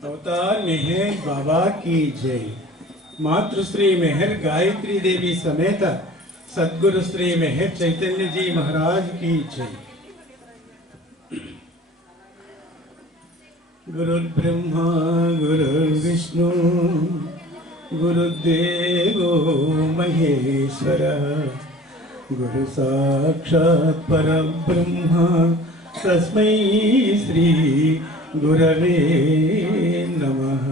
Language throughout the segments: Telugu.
अवतार मेहर बाबा की जय। मातृश्री मेहर गायत्री देवी समेत सद्गुरु श्री मेहर चैतन्य जी महाराज की जय। गुरुर्ब्रह्मा गुरुर्विष्णु गुरुदेवो महेश्वरः गुरु साक्षात् परब्रह्म तस्मै श्री गुरवे नमः।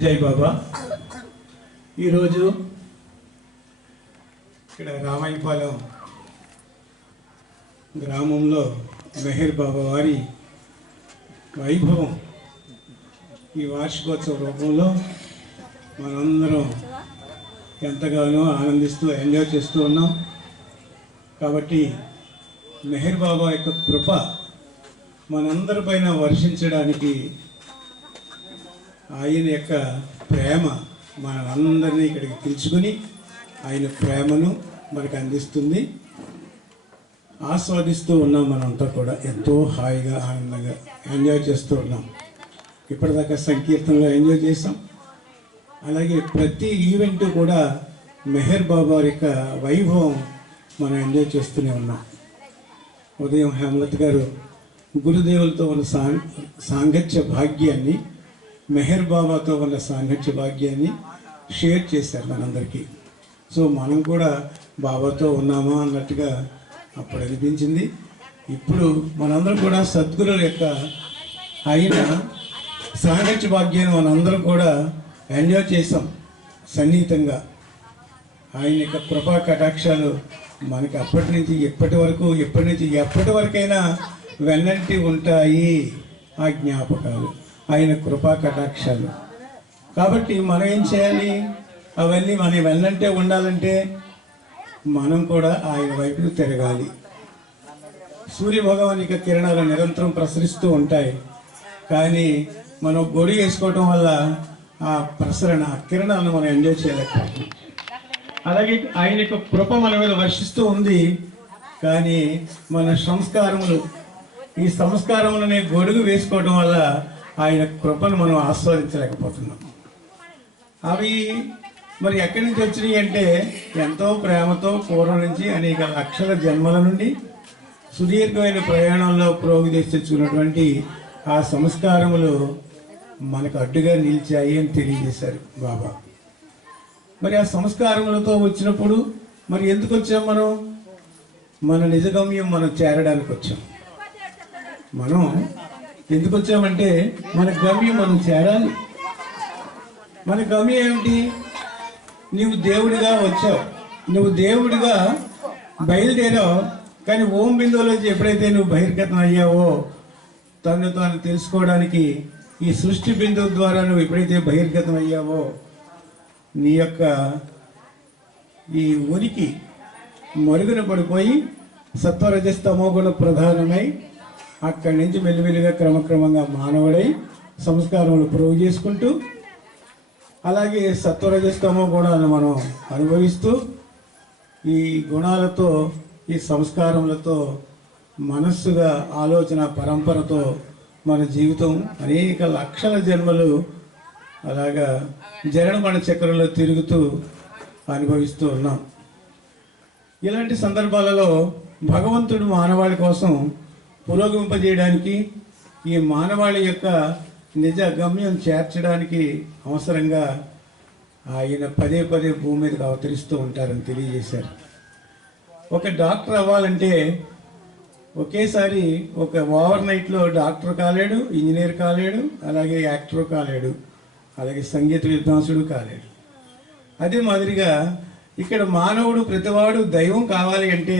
जय बाबा। ఈరోజు ఇక్కడ రామాయపాలెం గ్రామంలో మెహర్ బాబా వారి వైభవం ఈ వార్షికోత్సవ రూపంలో మనందరం ఎంతగానో ఆనందిస్తూ ఎంజాయ్ చేస్తూ ఉన్నాం. కాబట్టి మెహర్ బాబా యొక్క కృప మనందరిపైన వర్షించడానికి ఆయన యొక్క ప్రేమ మనందరినీ ఇక్కడికి పిలుచుకుని ఆయన ప్రేమను మనకు అందిస్తుంది. ఆస్వాదిస్తూ ఉన్నాం. మనంతా కూడా ఎంతో హాయిగా ఆనందంగా ఎంజాయ్ చేస్తూ ఉన్నాం. ఇప్పటిదాకా సంకీర్తనలో ఎంజాయ్ చేసాం. అలాగే ప్రతి ఈవెంట్ కూడా మెహర్ బాబా యొక్క వైభవం మనం ఎంజాయ్ చేస్తూనే ఉన్నాం. ఉదయం హేమలత్ గారు గురుదేవులతో ఉన్న సాంగత్య భాగ్యాన్ని, మెహర్ బాబాతో ఉన్న సాంగత్య భాగ్యాన్ని షేర్ చేశారు మనందరికీ. సో మనం కూడా బాబాతో ఉన్నామా అన్నట్టుగా అప్పుడు అనిపించింది. ఇప్పుడు మనందరం కూడా సద్గురుల యొక్క అయిన సాంగత్య భాగ్యాన్ని మనందరం కూడా ఎంజాయ్ చేసాం సన్నిహితంగా. ఆయన యొక్క కృపా కటాక్షాలు మనకి అప్పటి నుంచి ఎప్పటి వరకైనా వెన్నంటి ఉంటాయి ఆ జ్ఞాపకాలు, ఆయన కృపా కటాక్షాలు. కాబట్టి మనం ఏం చేయాలి? అవన్నీ మన వెన్నంటే ఉండాలంటే మనం కూడా ఆయన వైపుకు తిరగాలి. సూర్యభగవాన్ యొక్క కిరణాలు నిరంతరం ప్రసరిస్తూ ఉంటాయి. కానీ మనం గొడి వేసుకోవటం వల్ల ఆ ప్రసరణ, ఆ కిరణాలను మనం ఎంజాయ్ చేయలేకపోతున్నాం. అలాగే ఆయన యొక్క కృప మన మీద వర్షిస్తూ ఉంది. కానీ మన సంస్కారములు, ఈ సంస్కారములని గొడుగు వేసుకోవడం వల్ల ఆయన కృపను మనం ఆస్వాదించలేకపోతున్నాం. అవి మరి ఎక్కడి నుంచి వచ్చినాయి అంటే ఎంతో ప్రేమతో పూర్వం నుంచి అనేక లక్షల జన్మల నుండి సుదీర్ఘమైన ప్రయాణంలో ప్రోగు చేసి తెచ్చుకున్నటువంటి ఆ సంస్కారములు మనకు అడ్డుగా నిలిచాయి అని తెలియజేశారు బాబా. మరి ఆ సంస్కారములతో వచ్చినప్పుడు మరి ఎందుకు వచ్చాం? మన నిజగమ్యం మనం చేరడానికి వచ్చాం. మనం ఎందుకు వచ్చామంటే మన గమ్యం మనం చేరాలి. మన గమ్యం ఏమిటి? నీవు దేవుడిగా వచ్చావు, నువ్వు దేవుడిగా బయలుదేరావు. కానీ ఓం బిందువులోంచి ఎప్పుడైతే నువ్వు బహిర్గతం అయ్యావో, తను తాను తెలుసుకోవడానికి ఈ సృష్టి బిందువు ద్వారా నువ్వు ఎప్పుడైతే బహిర్గతం అయ్యావో, నీ యొక్క ఈ ఉనికి మరుగున పడిపోయి సత్వరజస్తమో గుణ ప్రధానమై అక్కడి నుంచి మెల్లిమెల్లిగా క్రమక్రమంగా మానవుడై సంస్కారములు ప్రోగు చేసుకుంటూ, అలాగే సత్వరజస్తమో గుణాలను మనం అనుభవిస్తూ, ఈ గుణాలతో, ఈ సంస్కారములతో, మనస్సుగా ఆలోచన పరంపరతో మన జీవితం అనేక లక్షల జన్మలు అలాగా జనన చక్రంలో తిరుగుతూ అనుభవిస్తూ ఉన్నాం. ఇలాంటి సందర్భాలలో భగవంతుడు మానవాళి కోసం పురోగమింపజేయడానికి, ఈ మానవాళి యొక్క నిజ గమ్యం చేర్చడానికి అవసరంగా ఆయన పదే పదే భూమి మీదకి అవతరిస్తూ ఉంటారని తెలియజేశారు. ఒక డాక్టర్ అవ్వాలంటే ఒకేసారి ఒక ఓవర్ నైట్లో డాక్టర్ కాలేడు, ఇంజనీర్ కాలేడు, అలాగే యాక్టర్ కాలేడు, అలాగే సంగీత విద్వాంసుడు కాలేడు. అదే మాదిరిగా ఇక్కడ మానవుడు ప్రతివాడు దైవం కావాలి అంటే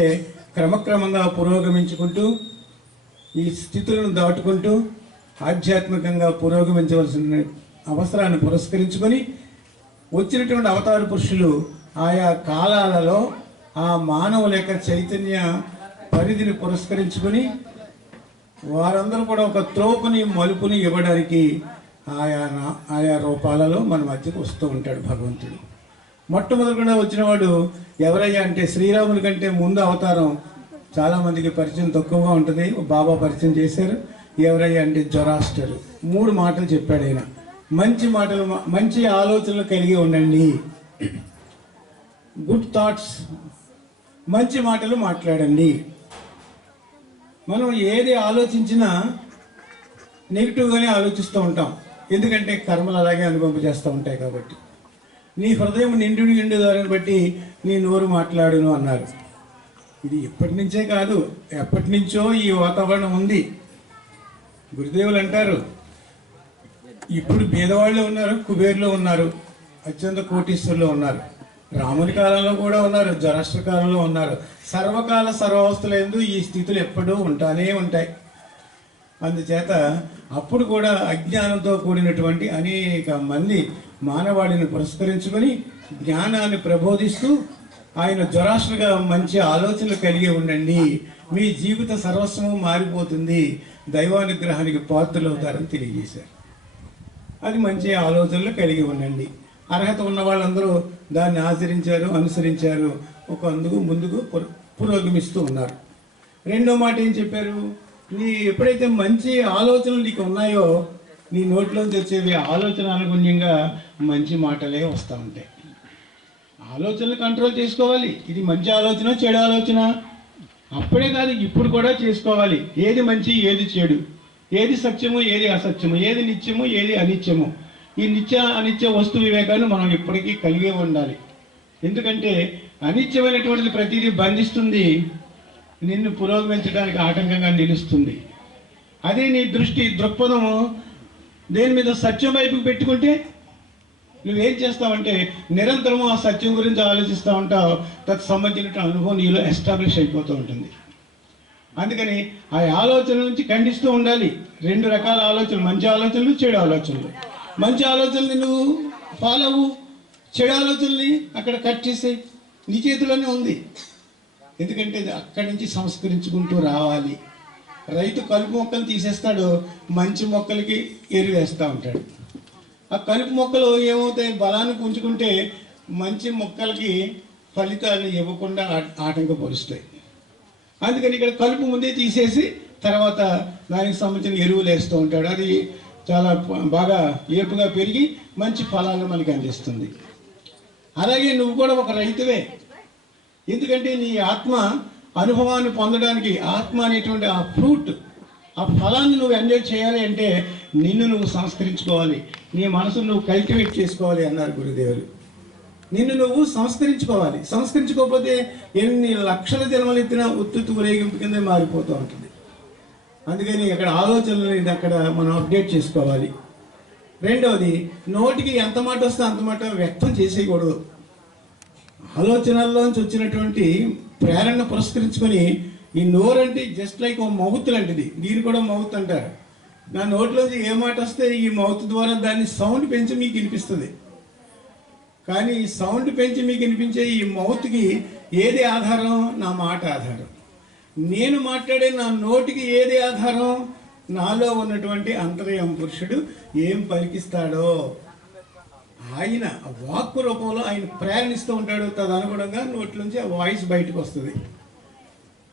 క్రమక్రమంగా పురోగమించుకుంటూ ఈ స్థితులను దాటుకుంటూ ఆధ్యాత్మికంగా పురోగమించవలసిన అవసరాన్ని పురస్కరించుకొని వచ్చినటువంటి అవతార పురుషులు ఆయా కాలాలలో ఆ మానవుల యొక్క చైతన్య పరిధిని పురస్కరించుకొని వారందరూ కూడా ఒక త్రోపుని మలుపుని ఇవ్వడానికి ఆయా రూపాలలో మన మధ్యకు వస్తూ ఉంటాడు భగవంతుడు. మొట్టమొదటిగా వచ్చినవాడు ఎవరయ్యా అంటే శ్రీరాముని కంటే ముందు అవతారం చాలామందికి పరిచయం తక్కువగా ఉంటుంది. బాబా పరిచయం చేశారు. ఎవరయ్యా అంటే జొరాస్టర్. 3 మాటలు చెప్పాడు ఆయన. మంచి మాటలు, మంచి ఆలోచనలు కలిగి ఉండండి, గుడ్ థాట్స్, మంచి మాటలు మాట్లాడండి. మనం ఏది ఆలోచించినా నెగిటివ్గానే ఆలోచిస్తూ ఉంటాం, ఎందుకంటే కర్మలు అలాగే అనుభవింపజేస్తూ ఉంటాయి కాబట్టి. నీ హృదయం నిండు దారిని బట్టి నీ నోరు మాట్లాడును అన్నారు. ఇది ఎప్పటి నుంచే కాదు, ఎప్పటి నుంచో ఈ వాతావరణం ఉంది. గురుదేవులు అంటారు, ఇప్పుడు పేదవాళ్ళు ఉన్నారు, కుబేర్లో ఉన్నారు, అత్యంత కోటీశ్వరులు ఉన్నారు, రాముని కాలంలో కూడా ఉన్నారు, జరాష్ట్ర కాలంలో ఉన్నారు. సర్వకాల సర్వావస్థలందు ఈ స్థితులు ఎప్పుడూ ఉంటానే ఉంటాయి. అందుచేత అప్పుడు కూడా అజ్ఞానంతో కూడినటువంటి అనేక మంది మానవాళిని పురస్కరించుకొని జ్ఞానాన్ని ప్రబోధిస్తూ ఆయన జొరాష్ట్రగా మంచి ఆలోచనలు కలిగి ఉండండి, మీ జీవిత సర్వస్వము మారిపోతుంది, దైవానుగ్రహానికి పాత్రలు అవుతారని తెలియజేశారు. అది మంచి ఆలోచనలు కలిగి ఉండండి. అర్హత ఉన్న వాళ్ళందరూ దాన్ని ఆచరించారు, అనుసరించారు, ఒక అందుకు ముందుకు పురోగమిస్తూ ఉన్నారు. రెండో మాట ఏం చెప్పారు? నీ ఎప్పుడైతే మంచి ఆలోచనలు నీకు ఉన్నాయో నీ నోట్లోంచి వచ్చేవి ఆలోచన అనుగుణ్యంగా మంచి మాటలే వస్తూ ఉంటాయి. ఆలోచనలు కంట్రోల్ చేసుకోవాలి. ఇది మంచి ఆలోచన, చెడు ఆలోచన అప్పుడే కాదు, ఇప్పుడు కూడా చేసుకోవాలి. ఏది మంచి, ఏది చెడు, ఏది సత్యము, ఏది అసత్యము, ఏది నిత్యము, ఏది అనిత్యము. ఈ నిత్య అనిత్య వస్తు వివేకాన్ని మనం ఇప్పటికీ కలిగే ఉండాలి. ఎందుకంటే అనిత్యమైనటువంటిది ప్రతిదీ బంధిస్తుంది, నిన్ను పురోగమించడానికి ఆటంకంగా నిలుస్తుంది. అదే నీ దృక్పథము దేని మీద సత్యం వైపుకు పెట్టుకుంటే నువ్వేం చేస్తావంటే నిరంతరము ఆ సత్యం గురించి ఆలోచిస్తూ ఉంటావు. సంబంధించిన అనుభవం నీలో ఎస్టాబ్లిష్ అయిపోతూ ఉంటుంది. అందుకని ఆ ఆలోచన నుంచి ఖండిస్తూ ఉండాలి. 2 రకాల ఆలోచనలు, మంచి ఆలోచనలు, చెడు ఆలోచనలు. మంచి ఆలోచనలు నువ్వు ఫాలో అవ్వు, చెడు ఆలోచనల్ని అక్కడ కట్ చేసేయి. నీ చేతిలోనే ఉంది. ఎందుకంటే అక్కడి నుంచి సంస్కరించుకుంటూ రావాలి. రైతు కలుపు మొక్కలు తీసేస్తాడు, మంచి మొక్కలకి ఎరువు వేస్తూ ఉంటాడు. ఆ కలుపు మొక్కలు ఏమవుతాయి, బలాన్ని పుంజుకుంటే మంచి మొక్కలకి ఫలితాలు ఇవ్వకుండా ఆటంకపరుస్తాయి. అందుకని ఇక్కడ కలుపు ముందే తీసేసి తర్వాత దానికి సంబంధించిన ఎరువులు వేస్తూ ఉంటాడు. అది చాలా బాగా ఏపుగా పెరిగి మంచి ఫలాలు మనకి అందిస్తుంది. అలాగే నువ్వు కూడా ఒక రైతువే. ఎందుకంటే నీ ఆత్మ అనుభవాన్ని పొందడానికి, ఆత్మ అనేటువంటి ఆ ఫ్రూట్, ఆ ఫలాన్ని నువ్వు ఎంజాయ్ చేయాలి అంటే నిన్ను నువ్వు సంస్కరించుకోవాలి, నీ మనసును నువ్వు కల్టివేట్ చేసుకోవాలి అన్నారు గురుదేవులు. నిన్ను నువ్వు సంస్కరించుకోవాలి. సంస్కరించుకోకపోతే ఎన్ని లక్షల జన్మలు ఎత్తినా ఉత్తుత్తు ఊరేగింపు కింద మారిపోతూ ఉంటుంది. అందుకని అక్కడ ఆలోచనలు అక్కడ మనం అప్డేట్ చేసుకోవాలి. రెండవది, నోటికి ఎంత మాట వస్తే అంత మాట వ్యక్తం చేసేయకూడదు. ఆలోచనల్లోంచి వచ్చినటువంటి ప్రేరణ పురస్కరించుకొని, ఈ నోరు అంటే జస్ట్ లైక్ ఒక మౌత్ లాంటిది, దీన్ని కూడా మౌత్ అంటారు. నా నోట్లోంచి ఏ మాట వస్తే ఈ మౌత్ ద్వారా దాన్ని సౌండ్ పెంచి మీకు వినిపిస్తుంది. కానీ ఈ సౌండ్ పెంచి మీకు వినిపించే ఈ మౌత్కి ఏది ఆధారం? నా మాట ఆధారం. నేను మాట్లాడే నా నోటికి ఏది ఆధారం? నాలో ఉన్నటువంటి అంతర్యం పురుషుడు ఏం పలికిస్తాడో ఆయన వాక్కు రూపంలో ఆయన ప్రయాణిస్తూ ఉంటాడు. తదనుగుణంగా నోట్లోంచి ఆ వాయిస్ బయటకు వస్తుంది.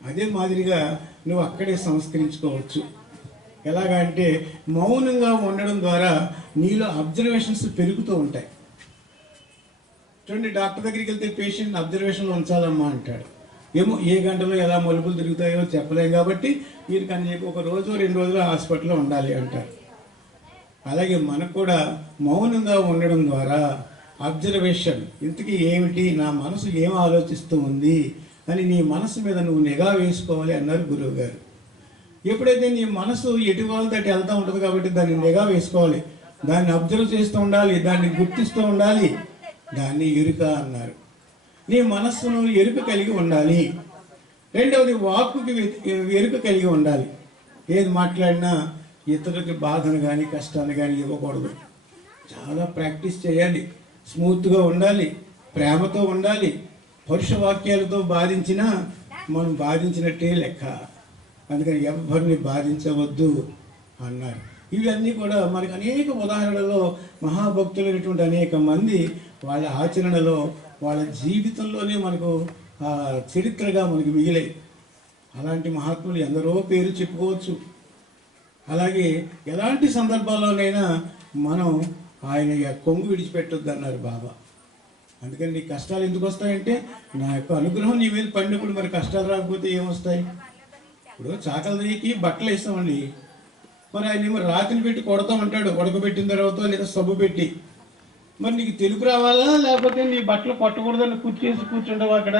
అదే మాదిరిగా నువ్వు అక్కడే సంస్కరించుకోవచ్చు. ఎలాగా అంటే మౌనంగా ఉండడం ద్వారా నీలో అబ్జర్వేషన్స్ పెరుగుతూ ఉంటాయి. చూడండి, డాక్టర్ దగ్గరికి వెళ్తే పేషెంట్ని అబ్జర్వేషన్లో ఉంచాలమ్మా అంటాడు. ఏమో ఏ గంటలో ఎలా మలుపులు తిరుగుతాయో చెప్పలేం కాబట్టి వీరికని చెప్పి ఒక రోజు 2 రోజులు హాస్పిటల్లో ఉండాలి అంటారు. అలాగే మనకు కూడా మౌనంగా ఉండడం ద్వారా అబ్జర్వేషన్, ఇంతకీ ఏమిటి, నా మనసు ఏం ఆలోచిస్తూ ఉంది అని నీ మనసు మీద నువ్వు నిఘా వేసుకోవాలి అన్నారు గురువు గారు. ఎప్పుడైతే నీ మనసు ఎటు వాళ్ళతో వెళ్తూ ఉంటుంది కాబట్టి దాన్ని నిఘా వేసుకోవాలి, దాన్ని అబ్జర్వ్ చేస్తూ ఉండాలి, దాన్ని గుర్తిస్తూ ఉండాలి. దాన్ని ఎరుక అన్నారు. నీ మనస్సును ఎరుక కలిగి ఉండాలి. రెండవది వాక్కుకి ఎరుక కలిగి ఉండాలి. ఏది మాట్లాడినా ఇతరులకి బాధను కానీ కష్టాన్ని కానీ ఇవ్వకూడదు. చాలా ప్రాక్టీస్ చేయాలి. స్మూత్గా ఉండాలి, ప్రేమతో ఉండాలి. పరుష వాక్యాలతో బాధించినా మనం బాధించినట్టే లెక్క. అందుకని ఎవరిని బాధించవద్దు అన్నారు. ఇవన్నీ కూడా మనకు అనేక ఉదాహరణలో మహాభక్తులైనటువంటి అనేక మంది వాళ్ళ ఆచరణలో వాళ్ళ జీవితంలోనే మనకు చరిత్రగా మనకు మిగిలాయి. అలాంటి మహాత్ములు ఎందరో పేరు చెప్పుకోవచ్చు. అలాగే ఎలాంటి సందర్భాల్లోనైనా మనం ఆయన కొంగు విడిచిపెట్టొద్దు అన్నారు బాబా. అందుకని నీ కష్టాలు ఎందుకు వస్తాయంటే నా యొక్క అనుగ్రహం నీ మీద పడినప్పుడు మరి కష్టాలు రాకపోతే ఏమొస్తాయి? ఇప్పుడు చాకలదయ్యకి బట్టలు వేస్తామండి, మరి ఆయన ఏమో రాతిని పెట్టి కొడతామంటాడు, ఉడకబెట్టిన తర్వాత లేదా సబ్బు పెట్టి. మరి నీకు తెలుగు రావాలా లేకపోతే నీ బట్టలు కొట్టకూడదని కూర్చుంటావు అక్కడ?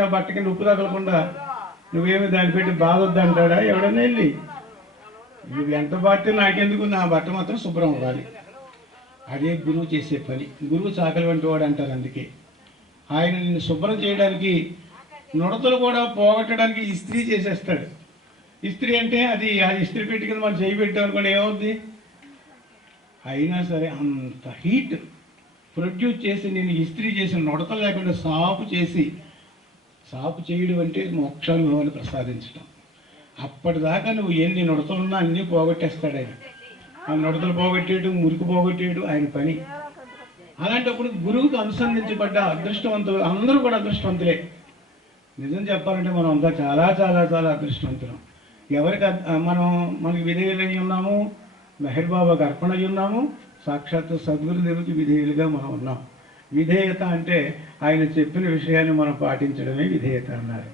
నా బట్టకి ఉప్పు తగలకుండా నువ్వేమి దాన్ని పెట్టి బాధొద్దు అంటాడా ఎవడన్నా వెళ్ళి? నువ్వు ఎంత బాధ్యత నాకెందుకు, నా బట్ట మాత్రం శుభ్రం అవ్వాలి. అదే గురువు చేసే పని. గురువు చాకలి వంటి వాడు అంటారు. అందుకే ఆయన నిన్ను శుభ్రం చేయడానికి, నుడతలు కూడా పోగొట్టడానికి ఇస్త్రీ చేసేస్తాడు. ఇస్త్రీ అంటే అది ఇస్త్రీ పెట్టి కింద మనం చేయి పెట్టాం అనుకోండి, ఏమవుద్ది? అయినా సరే అంత హీట్ ప్రొడ్యూస్ చేసి నేను ఇస్త్రీ చేసిన నుడతలు లేకుండా సాపు చేయడం అంటే మోక్షానుభవాన్ని ప్రసాదించడం. అప్పటిదాకా నువ్వు ఎన్ని నుడతలున్నా అన్నీ పోగొట్టేస్తాడు ఆయన. ఆ నుడతలు పోగొట్టేయడం, మురికి పోగొట్టేయడం ఆయన పని. అలాంటప్పుడు గురువుకు అనుసంధించబడ్డ అదృష్టవంతులు అందరూ కూడా అదృష్టవంతులే. నిజం చెప్పాలంటే మనం అంతా చాలా చాలా చాలా అదృష్టవంతులం. ఎవరికి మనకి విధేయులై ఉన్నాము, మెహర్ బాబాకి అర్పణ అయి ఉన్నాము, సాక్షాత్తు సద్గురుదేవుకి విధేయులుగా మనం ఉన్నాం. విధేయత అంటే ఆయన చెప్పిన విషయాన్ని మనం పాటించడమే విధేయత అన్నారు.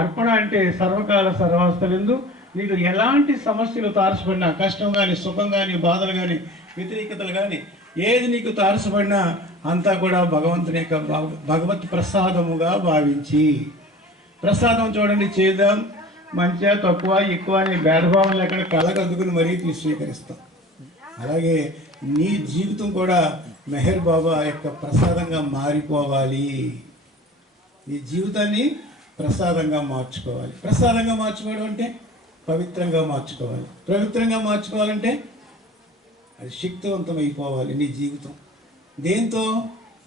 అర్పణ అంటే సర్వకాల సర్వావస్థలందు నీకు ఎలాంటి సమస్యలు తారసపడినా, కష్టం కానీ సుఖం కానీ బాధలు కానీ వ్యతిరేకతలు కానీ ఏది నీకు తారసపడినా అంతా కూడా భగవంతుని యొక్క భగవత్ ప్రసాదముగా భావించి, ప్రసాదం చూడండి, చేద్దాం మంచిగా తక్కువ ఎక్కువ అనే భేదభావం లేకుండా కళ్ళకద్దుకుని మరీ స్వీకరిస్తాం. అలాగే నీ జీవితం కూడా మెహర్ బాబా యొక్క ప్రసాదంగా మారిపోవాలి. నీ జీవితాన్ని ప్రసాదంగా మార్చుకోవాలి. ప్రసాదంగా మార్చుకోవడం అంటే పవిత్రంగా మార్చుకోవాలి. పవిత్రంగా మార్చుకోవాలంటే అది శక్తివంతం అయిపోవాలి. నీ జీవితం దేంతో?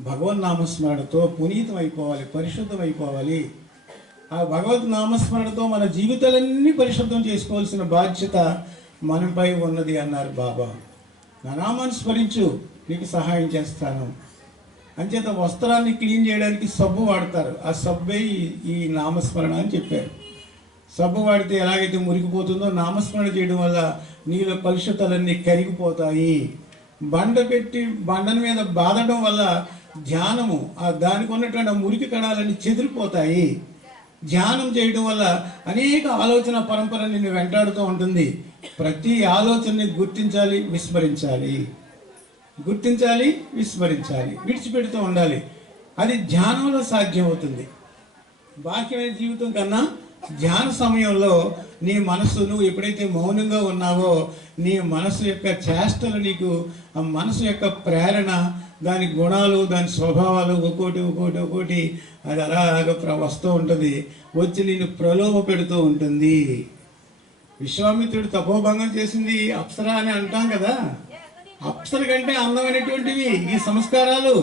భగవన్ నామస్మరణతో పునీతం అయిపోవాలి, పరిశుద్ధం అయిపోవాలి. ఆ భగవద్ నామస్మరణతో మన జీవితాలన్నీ పరిశుద్ధం చేసుకోవాల్సిన బాధ్యత మనపై ఉన్నది అన్నారు బాబా. నా నామాన్ని స్మరించు, నీకు సహాయం చేస్తాను. అంచేత వస్త్రాన్ని క్లీన్ చేయడానికి సబ్బు వాడతారు. ఆ సబ్బే ఈ నామస్మరణ అని చెప్పారు. సబ్బు వాడితే ఎలాగైతే మురికిపోతుందో, నామస్మరణ చేయడం వల్ల నీలో కలుషితాలన్నీ కరిగిపోతాయి. బండ పెట్టి బండల మీద బాదడం వల్ల ధ్యానము దానికి ఉన్నటువంటి మురికి కణాలన్నీ చెదిరిపోతాయి. ధ్యానం చేయడం వల్ల అనేక ఆలోచన పరంపర నిన్ను వెంటాడుతూ ఉంటుంది. ప్రతి ఆలోచనని గుర్తించాలి, విస్మరించాలి, గుర్తించాలి, విస్మరించాలి, విడిచిపెడుతూ ఉండాలి. అది ధ్యానంలో సాధ్యమవుతుంది. బాహ్యమైన జీవితం కన్నా ధ్యాన సమయంలో నీ మనసు, నువ్వు ఎప్పుడైతే మౌనంగా ఉన్నావో నీ మనసు యొక్క చేష్టలు, నీకు ఆ మనసు యొక్క ప్రేరణ, దాని గుణాలు, దాని స్వభావాలు ఒక్కోటి అది అలాగ వస్తూ ఉంటుంది. వచ్చి నిన్ను ప్రలోభ పెడుతూ ఉంటుంది. విశ్వామిత్రుడు తపోభంగం చేసింది అప్సర అని అంటాం కదా. అప్సర కంటే అందమైనటువంటివి ఈ సంస్కారాలు.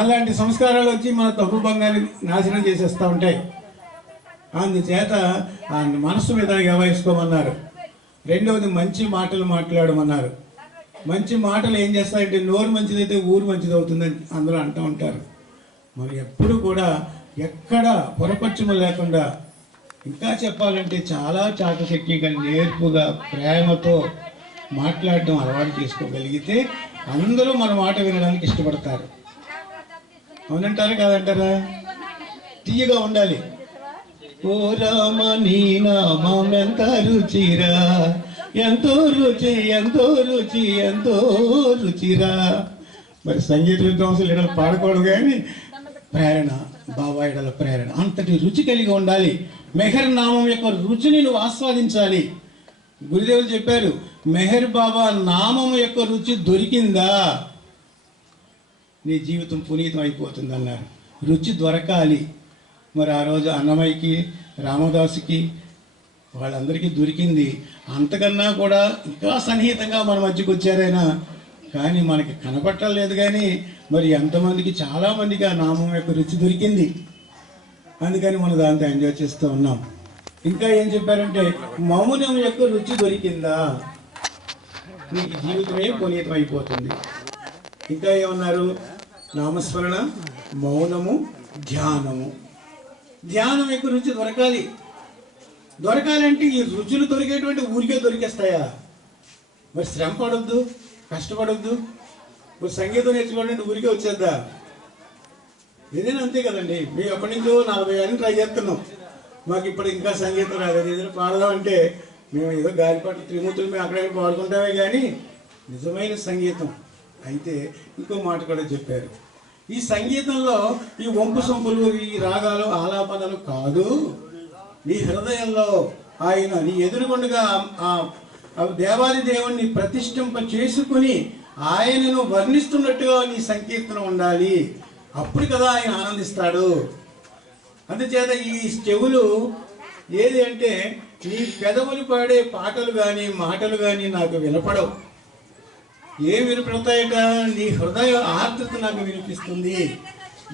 అలాంటి సంస్కారాలు వచ్చి మన తపోభంగాన్ని నాశనం చేసేస్తూ ఉంటాయి. అందుచేత ఆ మనసు మీద వ్యవహరించుకోమన్నారు. రెండవది మంచి మాటలు మాట్లాడమన్నారు. మంచి మాటలు ఏం చేస్తాయంటే నోరు మంచిదైతే ఊరు మంచిది అవుతుందని అందరూ అంటూ ఉంటారు. మరి ఎప్పుడు కూడా ఎక్కడ పొరపక్షము లేకుండా, ఇంకా చెప్పాలంటే చాలా చాకచక్యంగా నేర్పుగా ప్రేమతో మాట్లాడడం అలవాటు చేసుకోగలిగితే అందరూ మన మాట వినడానికి ఇష్టపడతారు. అవునంటారా కాదంటారా? తీయగా ఉండాలి. ఓ రామ నీ నామం ఎంత రుచిరా, ఎంతో రుచి ఎంతో రుచి ఎంతో రుచిరా. మరి సంగీత విద్వాంసులు ఇక్కడ పాడకూడదు, కానీ ప్రేరణ, బాబా ఎడల ప్రేరణ అంతటి రుచి కలిగి ఉండాలి. మెహర్ నామం యొక్క రుచిని నువ్వు ఆస్వాదించాలి. గురుదేవులు చెప్పారు, మెహర్ బాబా నామం యొక్క రుచి దొరికిందా నీ జీవితం పునీతం అయిపోతుంది అన్నారు. రుచి దొరకాలి. మరి ఆ రోజు అన్నమయ్యకి, రామదాసుకి, వాళ్ళందరికీ దొరికింది. అంతకన్నా కూడా ఇంకా సన్నిహితంగా మన మధ్యకి వచ్చారైనా, కానీ మనకి కనపట్టలేదు. కానీ మరి ఎంతమందికి, చాలామందికి ఆ నామం యొక్క రుచి దొరికింది. అందుకని మనం దాంతో ఎంజాయ్ చేస్తూ ఉన్నాం. ఇంకా ఏం చెప్పారంటే, మౌనం యొక్క రుచి దొరికిందా నీకు జీవితమే పునీతం అయిపోతుంది. ఇంకా ఏమన్నారు, నామస్మరణ, మౌనము, ధ్యానము. ధ్యానం యొక్క రుచి దొరకాలి. దొరకాలంటే ఈ రుచులు దొరికేటువంటి ఊరికే దొరికేస్తాయా? మరి శ్రమ పడొద్దు, కష్టపడొద్దు. ఇప్పుడు సంగీతం నేర్చుకోవడానికి ఊరికే వచ్చేద్దా? ఏదైనా అంతే కదండి. మేము ఎప్పటి నుంచో 40 ఏళ్ళని ట్రై చేస్తున్నాం. మాకు ఇప్పుడు ఇంకా సంగీతం రాలేదు. ఏదైనా పాడదామంటే మేము ఏదో గాలిపాటు త్రిమూర్తులు మేము అక్కడే పాడుకుంటామే, కానీ నిజమైన సంగీతం అయితే ఇంకో మాట కూడా చెప్పారు. ఈ సంగీతంలో ఈ వంపు సొంపులు, ఈ రాగాలు, ఆలాపనలు కాదు. నీ హృదయంలో ఆయన నీ ఎదురుగుండగా ఆ దేవాది దేవుణ్ణి ప్రతిష్ఠింప చేసుకుని ఆయనను వర్ణిస్తున్నట్టుగా నీ సంకీర్తన ఉండాలి. అప్పుడు కదా ఆయన ఆనందిస్తాడు. అందుచేత ఈ చెవులు ఏది అంటే, నీ పెదవులు పాడే పాటలు కానీ మాటలు కానీ నాకు వినపడవు. ఏం వినపడతాయట? నీ హృదయ ఆర్ద్రత నాకు వినిపిస్తుంది.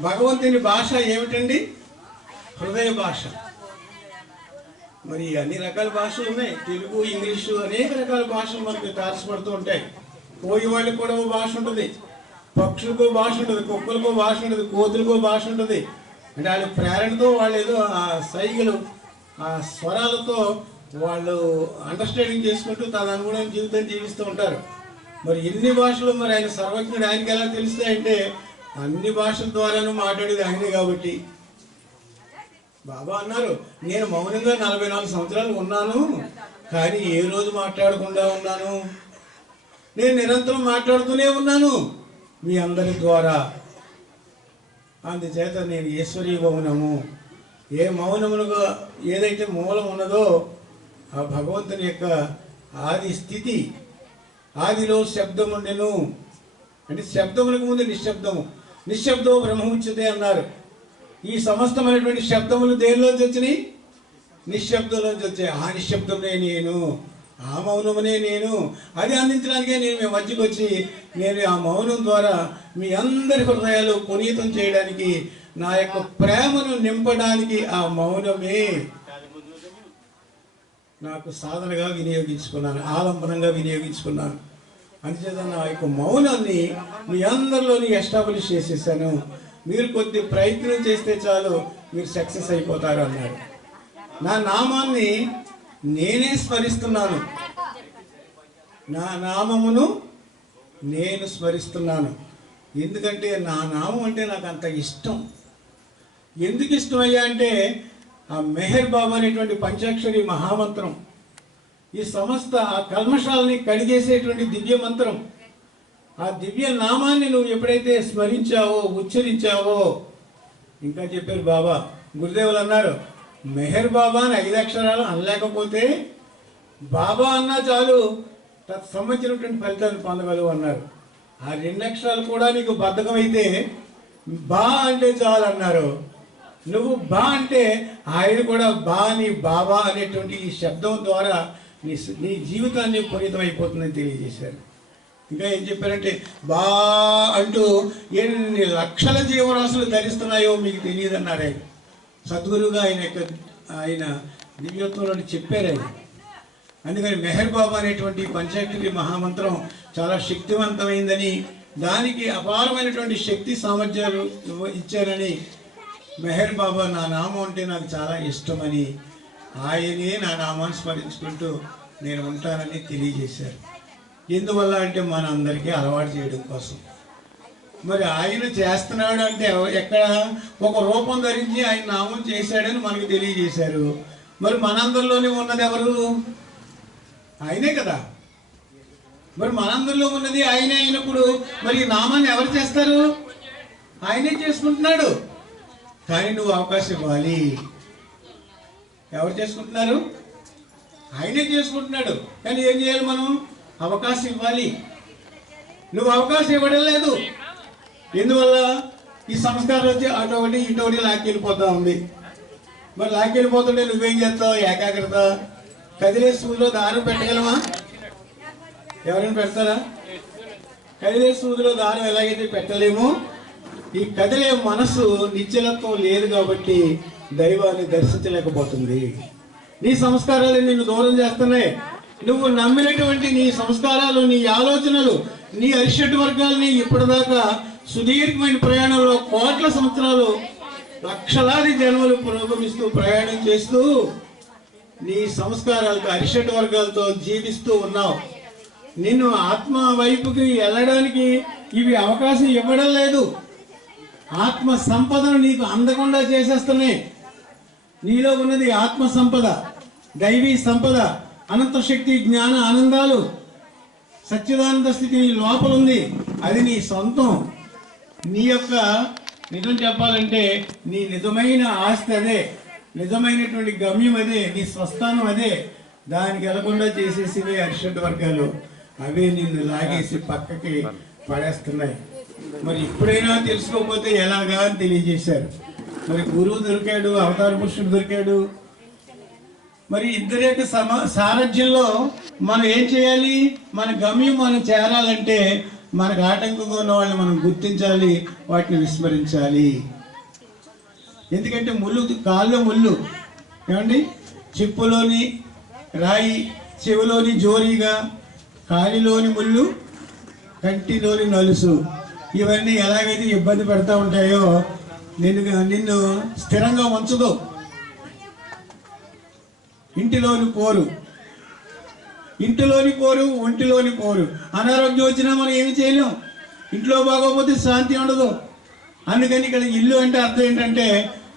భగవంతుని భాష ఏమిటండి? హృదయ భాష. మరి అన్ని రకాల భాషలు ఉన్నాయి. తెలుగు, ఇంగ్లీషు, అనేక రకాల భాషలు మనకి తారసపడుతూ ఉంటాయి. కోయి వాళ్ళకి కూడా ఓ భాష ఉంటుంది, పక్షులకు భాష ఉంటుంది, కుక్కలకు భాష ఉంటుంది, కోతులకు భాష ఉంటుంది. అంటే వాళ్ళ ప్రేరణతో వాళ్ళు ఏదో ఆ సైగలు, ఆ స్వరాలతో వాళ్ళు అండర్స్టాండింగ్ చేసుకుంటూ తదనుగుణమైన జీవితం జీవిస్తూ ఉంటారు. మరి ఎన్ని భాషలు, మరి ఆయన సర్వజ్ఞుడు, ఆయనకి ఎలా తెలుస్తాయంటే అన్ని భాషల ద్వారాను మాట్లాడేది ఆయనే కాబట్టి. బాబా అన్నారు, నేను మౌనంగా 44 సంవత్సరాలు ఉన్నాను, కానీ ఏ రోజు మాట్లాడకుండా ఉన్నాను? నేను నిరంతరం మాట్లాడుతూనే ఉన్నాను మీ అందరి ద్వారా. అందుచేత నేను ఈశ్వరీయ మౌనము, ఏ మౌనములుగా ఏదైతే మూలం ఉన్నదో ఆ భగవంతుని యొక్క ఆది స్థితి. ఆదిలో శబ్దం ఉండెను అంటే శబ్దములకు ముందు నిశ్శబ్దము, నిశ్శబ్దం బ్రహ్మముచ్యతే అన్నారు. ఈ సమస్తమైనటువంటి శబ్దములు దేనిలోంచి వచ్చినాయి? నిశ్శబ్దంలోంచి వచ్చాయి. ఆ నిశ్శబ్దమే నేను, ఆ మౌనమునే నేను. అది అందించడానికే నేను మీ మధ్యకి వచ్చి, నేను ఆ మౌనం ద్వారా మీ అందరి హృదయాలు పునీతం చేయడానికి, నా యొక్క ప్రేమను నింపడానికి ఆ మౌనమే నాకు సాధనగా వినియోగించుకున్నాను, ఆలంబనంగా వినియోగించుకున్నాను. అందుచేత నా యొక్క మౌనాన్ని మీ అందరిలోని ఎస్టాబ్లిష్ చేసేసాను. మీరు కొద్ది ప్రయత్నం చేస్తే చాలు, మీరు సక్సెస్ అయిపోతారు అన్నారు. నా నామాన్ని నేనే స్మరిస్తున్నాను, నా నామమును నేను స్మరిస్తున్నాను. ఎందుకంటే నా నామం అంటే నాకు అంత ఇష్టం. ఎందుకు ఇష్టమయ్యా అంటే, ఆ మెహర్ బాబా అనేటువంటి పంచాక్షరి మహామంత్రం, ఈ సమస్త ఆ కల్మషాలని కడిగేసేటువంటి దివ్య మంత్రం, ఆ దివ్య నామాన్ని నువ్వు ఎప్పుడైతే స్మరించావో, ఉచ్చరించావో, ఇంకా చెప్పారు బాబా, గురుదేవులు అన్నారు, మెహర్ బాబా అని 5 అక్షరాలు అనలేకపోతే బాబా అన్నా చాలు తత్ సంబంధించినటువంటి ఫలితాన్ని పొందగలవు అన్నారు. ఆ 2 అక్షరాలు కూడా నీకు బద్ధకం అయితే బా అంటే చాలు అన్నారు. నువ్వు బా అంటే ఆయన కూడా బా నీ బాబా అనేటువంటి ఈ శబ్దం ద్వారా నీ జీవితాన్ని పునీతం అయిపోతుందని తెలియజేశారు. ఇంకా ఏం చెప్పారంటే, బా అంటూ ఎన్ని లక్షల జీవరాశులు ధరిస్తున్నాయో మీకు తెలియదన్నారు ఆయన. సద్గురువుగా ఆయన దివ్యత్వంలో చెప్పారు ఆయన. అందుకని మెహర్ బాబా అనేటువంటి పంచాక్షరి మహామంత్రం చాలా శక్తివంతమైందని, దానికి అపారమైనటువంటి శక్తి సామర్థ్యాలు ఇచ్చారని, మెహర్ బాబా నా నామం అంటే నాకు చాలా ఇష్టమని, ఆయనే నా నామాన్ని స్మరించుకుంటూ నేను ఉంటానని తెలియజేశారు. ఎందువల్ల అంటే మన అందరికీ అలవాటు చేయడం కోసం. మరి ఆయన చేస్తున్నాడు అంటే ఎక్కడ ఒక రూపం ధరించి ఆయన నామం చేశాడని మనకు తెలియజేశారు. మరి మనందరిలోనే ఉన్నది ఎవరు? ఆయనే కదా. మరి మనందరిలో ఉన్నది ఆయనే అయినప్పుడు మరి ఈ నామాన్ని ఎవరు చేస్తారు? ఆయనే చేసుకుంటున్నాడు. కానీ నువ్వు అవకాశం ఇవ్వాలి. ఎవరు చేసుకుంటున్నారు? ఆయనే చేసుకుంటున్నాడు. కానీ ఏం చేయాలి మనం? అవకాశం ఇవ్వాలి. నువ్వు అవకాశం ఇవ్వడం లేదు. ఎందువల్ల? ఈ సంస్కారం వచ్చి అటొకటి ఇటొకటి లాక్కెళ్ళిపోతా ఉంది. మరి లాక్కెళ్ళిపోతుంటే నువ్వేం చేస్తావు? ఏకాగ్రత. కదిలే సూదిలో దారం పెట్టగలమా? ఎవరైనా పెడతారా? కదిలే సూదిలో దారం ఎలాగైతే పెట్టలేమో, ఈ కదిలే మనసు నిశ్చలత్వం లేదు కాబట్టి దైవాన్ని దర్శించలేకపోతుంది. నీ సంస్కారాలు నిన్ను దూరం చేస్తున్నాయి. నువ్వు నమ్మినటువంటి నీ సంస్కారాలు, నీ ఆలోచనలు, నీ అరిషడ్ వర్గాల్ని ఇప్పటిదాకా సుదీర్ఘమైన ప్రయాణంలో కోట్ల సంవత్సరాలు లక్షలాది జన్మలు పురోగమిస్తూ ప్రయాణం చేస్తూ నీ సంస్కారాలతో అరిషడ్ వర్గాలతో జీవిస్తూ ఉన్నావు. నిన్ను ఆత్మ వైపుకి వెళ్ళడానికి ఇవి అవకాశం ఇవ్వడం లేదు. ఆత్మ సంపదను నీకు అందకుండా చేసేస్తున్నాయి. నీలో ఉన్నది ఆత్మ సంపద, దైవీ సంపద, అనంత శక్తి, జ్ఞాన ఆనందాలు, సచ్చిదానంద స్థితి నీ లోపల ఉంది. అది నీ సొంతం. నీ యొక్క నిజం చెప్పాలంటే నీ నిజమైన ఆస్తి అదే, నిజమైనటువంటి గమ్యం అదే, నీ స్వస్థానం అదే. దానికి వెళ్లకుండా చేసేసివే అరిషడ్ వర్గాలు. అవే నిన్ను లాగేసి పక్కకి పడేస్తున్నాయి. మరి ఇప్పుడైనా తెలుసుకోకపోతే ఎలాగా అని తెలియజేశారు. మరి గురువు దొరికాడు, అవతార పురుషుడు దొరికాడు. మరి ఇద్దరి యొక్క సారథ్యంలో మనం ఏం చేయాలి? మన గమ్యం మనం చేరాలంటే మనకు ఆటంకంగా ఉన్న వాళ్ళని మనం గుర్తించాలి, వాటిని విస్మరించాలి. ఎందుకంటే ముళ్ళు, కాళ్ళు ముళ్ళు ఏమండి, చిప్పులోని రాయి, చెవిలోని జోరీగా, కాలిలోని ముళ్ళు, కంటిలోని నలుసు, ఇవన్నీ ఎలాగైతే ఇబ్బంది పెడతా ఉంటాయో నిన్ను స్థిరంగా ఉంచదు. ఇంటిలోని పోరు, ఒంటిలోని పోరు. అనారోగ్యం వచ్చినా మనం ఏమి చేయలేం. ఇంట్లో బాగోకపోతే శాంతి ఉండదు. అందుకని ఇక్కడ ఇల్లు అంటే అర్థం ఏంటంటే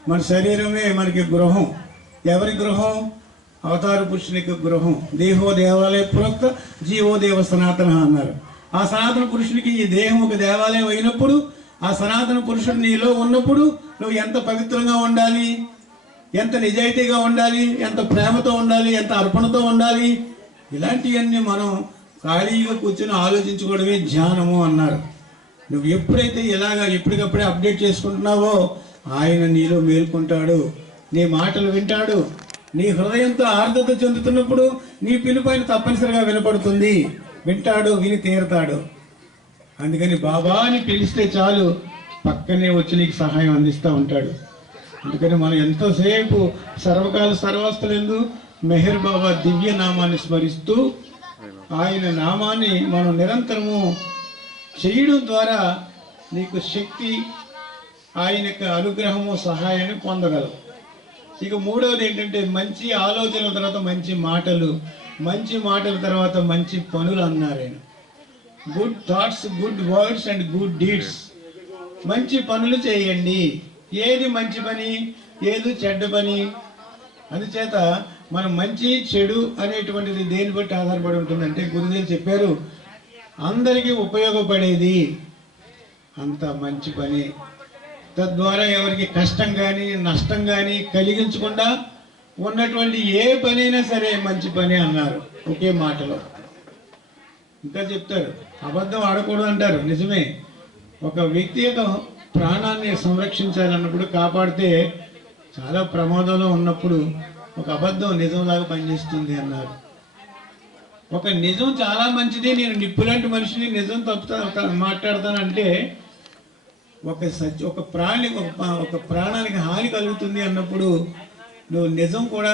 మన శరీరమే మనకి గృహం. ఎవరి గృహం? అవతార పురుషునికి గృహం. దేహో దేవాలయ ప్రోక్త జీవో దేవ సనాతన అన్నారు. ఆ సనాతన పురుషునికి ఈ దేహం ఒక దేవాలయం అయినప్పుడు, ఆ సనాతన పురుషుడు నీలో ఉన్నప్పుడు నువ్వు ఎంత పవిత్రంగా ఉండాలి, ఎంత నిజాయితీగా ఉండాలి, ఎంత ప్రేమతో ఉండాలి, ఎంత అర్పణతో ఉండాలి. ఇలాంటివన్నీ మనం ఖాళీగా కూర్చొని ఆలోచించుకోవడమే ధ్యానము అన్నారు. నువ్వు ఎప్పుడైతే ఇలాగా ఎప్పటికప్పుడే అప్డేట్ చేసుకుంటున్నావో ఆయన నీలో మేల్కొంటాడు, నీ మాటలు వింటాడు. నీ హృదయంతో ఆర్ద్రత చెందుతున్నప్పుడు నీ పిలుపైన తప్పనిసరిగా వినపడుతుంది. వింటాడు, విని తీరుతాడు. అందుకని బాబా అని పిలిస్తే చాలు పక్కనే వచ్చి నీకు సహాయం అందిస్తూ ఉంటాడు. అందుకని మనం ఎంతోసేపు సర్వకాల సర్వస్థలందు మెహర్ బాబా దివ్య నామాన్ని స్మరిస్తూ ఆయన నామాన్ని మనం నిరంతరము చేయడం ద్వారా నీకు శక్తి, ఆయన యొక్క అనుగ్రహము, సహాయాన్ని పొందగలవు. ఇక మూడవది ఏంటంటే మంచి ఆలోచనల తర్వాత మంచి మాటలు, మంచి మాటల తర్వాత మంచి పనులు అన్నారు ఆయన. Good thoughts, good words and good deeds. మంచి పనులు చేయండి. ఏది మంచి పని, ఏది చెడ్డ పని. అందుచేత మనం మంచి చెడు అనేటువంటిది దేని బట్టి ఆధారపడి ఉంటుందంటే గురుదేవులు చెప్పారు, అందరికీ ఉపయోగపడేది అంత మంచి పని. తద్వారా ఎవరికి కష్టం కానీ నష్టం కానీ కలిగించకుండా ఉన్నటువంటి ఏ పనైనా సరే మంచి పని అన్నారు ఒకే మాటలో. ఇంకా చెప్తారు, అబద్ధం ఆడకూడదు అంటారు. నిజమే. ఒక వ్యక్తి యొక్క ప్రాణాన్ని సంరక్షించాలన్నప్పుడు, కాపాడితే చాలా ప్రమాదంలో ఉన్నప్పుడు ఒక అబద్ధం నిజంలాగా పనిచేస్తుంది అన్నారు. ఒక నిజం చాలా మంచిది, నేను నిప్పులాంటి మనిషిని, నిజం తప్పుతా మాట్లాడతానంటే ఒక ప్రాణానికి హాని కలుగుతుంది అన్నప్పుడు నువ్వు నిజం కూడా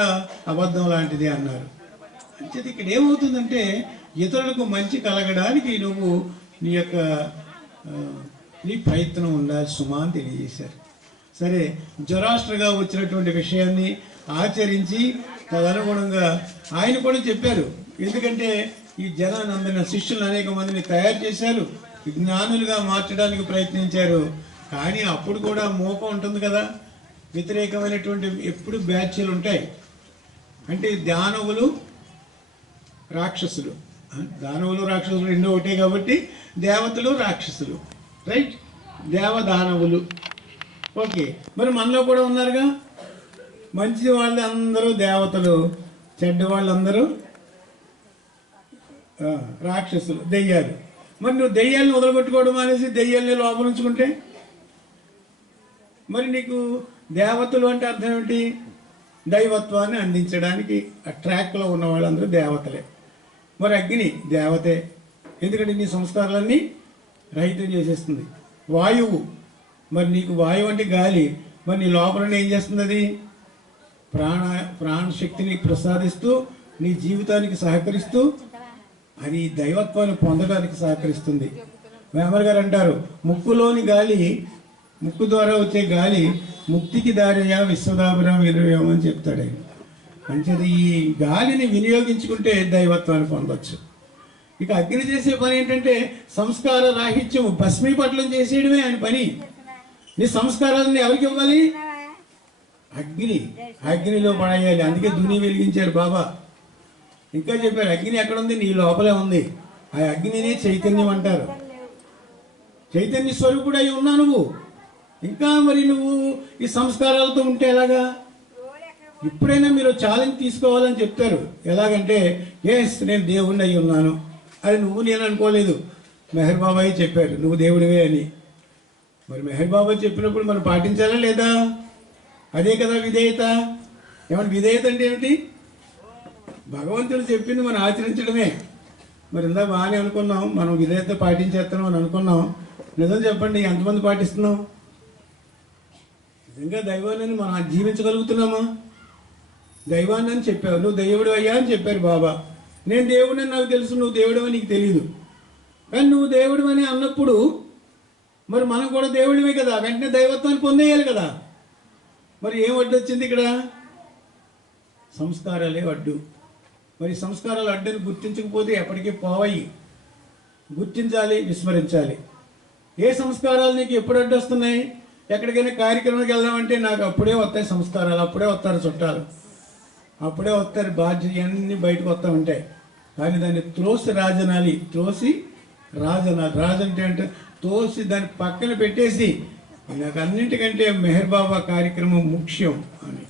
అబద్ధం లాంటిది అన్నారు. అంటే ఇక్కడ ఏమవుతుందంటే ఇతరులకు మంచి కలగడానికి నువ్వు నీ ప్రయత్నం ఉండాలి సుమా అని తెలియజేశారు. సరే, జొరాస్ట్రగా వచ్చినటువంటి విషయాన్ని ఆచరించి తదనుగుణంగా ఆయన కూడా చెప్పారు. ఎందుకంటే ఈ జనాన్ని అందరిన శిష్యులు అనేక మందిని తయారు చేశారు. జ్ఞానులుగా మార్చడానికి ప్రయత్నించారు. కానీ అప్పుడు కూడా మోపం ఉంటుంది కదా, వ్యతిరేకమైనటువంటి ఎప్పుడు బ్యాచ్లు ఉంటాయి. అంటే దానవులు రాక్షసులు, దానవులు రాక్షసులు రెండో ఒకటే కాబట్టి దేవతలు రాక్షసులు, రైట్? దేవదానవులు. ఓకే, మరి మనలో కూడా ఉన్నారుగా, మంచి వాళ్ళు అందరూ దేవతలు, చెడ్డ వాళ్ళందరూ రాక్షసులు, దెయ్యాలు. మరి నువ్వు దెయ్యాలను వదలగొట్టుకోవడం అనేసి దెయ్యాలని లోపల ఉంచుకుంటే మరి నీకు దేవతలు అంటే అర్థం ఏమిటి? దైవత్వాన్ని అందించడానికి ఆ ట్రాక్లో ఉన్న వాళ్ళందరూ దేవతలే. మరి అగ్ని దేవతే, ఎందుకంటే నీ సంస్కారాలన్నీ రహితం చేసేస్తుంది. వాయువు, మరి నీకు వాయువు అంటే గాలి, మరి నీ లోపల ఏం చేస్తుంది? అది ప్రాణశక్తిని ప్రసాదిస్తూ నీ జీవితానికి సహకరిస్తూ అది దైవత్వాన్ని పొందడానికి సహకరిస్తుంది. వేమర్ గారు అంటారు, ముక్కులోని గాలి, ముక్కు ద్వారా వచ్చే గాలి ముక్తికి దారయ్యా విశ్వదాభిరామ విరవేమో అని చెప్తాడు ఆయన. మంచిది, ఈ గాలిని వినియోగించుకుంటే దైవత్వాన్ని పొందవచ్చు. ఇక అగ్ని చేసే పని ఏంటంటే సంస్కార రాహిత్యము, భస్మీపట్లం చేసేయడమే ఆయన పని. నీ సంస్కారాలను ఎవరికి ఇవ్వాలి? అగ్నిలో పడేయాలి. అందుకే దుని వెలిగించారు బాబా. ఇంకా చెప్పారు, అగ్ని ఎక్కడ ఉంది? నీ లోపలే ఉంది. ఆ అగ్నినే చైతన్యం అంటారు. చైతన్య స్వరూపుడు అయి ఉన్నా నువ్వు. ఇంకా మరి నువ్వు ఈ సంస్కారాలతో ఉంటే ఎలాగా? ఇప్పుడైనా మీరు ఛాలెంజ్ తీసుకోవాలని చెప్తారు. ఎలాగంటే, ఎస్ నేను దేవుడిని అయి ఉన్నాను. అది నువ్వు నేను అనుకోలేదు, మెహర్ బాబాయ్ చెప్పారు నువ్వు దేవుడివే అని. మరి మెహర్ బాబాయ్ చెప్పినప్పుడు మనం పాటించాలా లేదా? అదే కదా విధేయత. ఏమన్నా విధేయత అంటే ఏమిటి? భగవంతుడు చెప్పింది మనం ఆచరించడమే. మరి ఇందా బాగానే అనుకున్నాం, మనం విధేయత పాటించేస్తున్నాం అని అనుకున్నాం. నిజం చెప్పండి, ఎంతమంది పాటిస్తున్నాం? నిజంగా దైవాన్ని మనం జీవించగలుగుతున్నామా? దైవాన్ని అని చెప్పావు, నువ్వు దేవుడు అయ్యా అని చెప్పారు బాబా. నేను దేవుడని నాకు తెలుసు, నువ్వు దేవుడు అని నీకు తెలియదు. కానీ నువ్వు దేవుడు అని అన్నప్పుడు మరి మనం కూడా దేవుడివే కదా, వెంటనే దైవత్వాన్ని పొందేయాలి కదా. మరి ఏం అడ్డు వచ్చింది ఇక్కడ? సంస్కారాలే అడ్డు. మరి సంస్కారాలు అడ్డుని గుర్తించకపోతే ఎప్పటికీ పోవాయి. గుర్తించాలి, విస్మరించాలి. ఏ సంస్కారాలు నీకు ఎప్పుడు అడ్డు వస్తున్నాయి? ఎక్కడికైనా కార్యక్రమానికి వెళ్దామంటే నాకు అప్పుడే వస్తాయి సంస్కారాలు, అప్పుడే వస్తారు చుట్టాలు, అప్పుడే వస్తారు బాధ్యత, అన్నీ బయటకు వస్తూ ఉంటాయి. కానీ దాన్ని త్రోసి రాజనాలి, త్రోసి రాజనాలి. రాజు అంటే తోసి దాన్ని పక్కన పెట్టేసి నాకు అన్నింటికంటే మెహర్ బాబా కార్యక్రమం ముఖ్యం అని.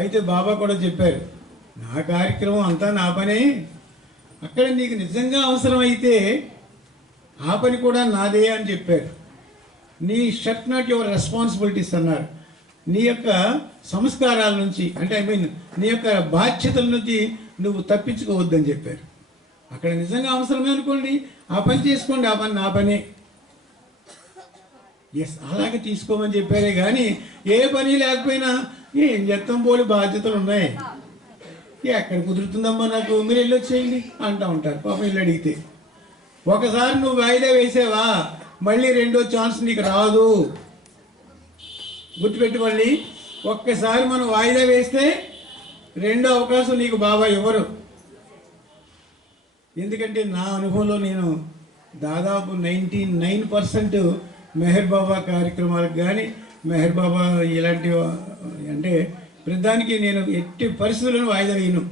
అయితే బాబా కూడా చెప్పారు, నా కార్యక్రమం అంతా నా పనే, అక్కడ నీకు నిజంగా అవసరమైతే ఆ పని కూడా నాదే అని చెప్పారు. నీ షట్ నాట్ యువర్ రెస్పాన్సిబిలిటీస్ అన్నారు. నీ యొక్క సంస్కారాల నుంచి, అంటే నీ యొక్క బాధ్యతల నుంచి నువ్వు తప్పించుకోవద్దని చెప్పారు. అక్కడ నిజంగా అవసరమే అనుకోండి, ఆ పని చేసుకోండి, ఆ పని నా పనే. ఎస్, అలాగే తీసుకోమని చెప్పారే కానీ ఏ పని లేకపోయినా ఏం చేస్తాం పోలి బాధ్యతలు ఉన్నాయి, ఎక్కడ కుదురుతుందమ్మా నాకు, మీరు వెళ్ళి వచ్చేయండి అంటూ ఉంటారు. పాపం ఇల్లు అడిగితే ఒకసారి నువ్వు వాయిదా వేసావా మళ్ళీ రెండో ఛాన్స్ నీకు రాదు. గుర్తుపెట్టుకోండి, ఒక్కసారి మనం వాయిదా వేస్తే రెండో అవకాశం నీకు బాబా ఇవ్వరు. ఎందుకంటే నా అనుభవంలో నేను దాదాపు 99% మెహర్ బాబా కార్యక్రమాలకు కానీ మెహర్ బాబా ఇలాంటి అంటే ప్రతిదానికి నేను ఎట్టి పరిస్థితులను వాయిదా వేయను.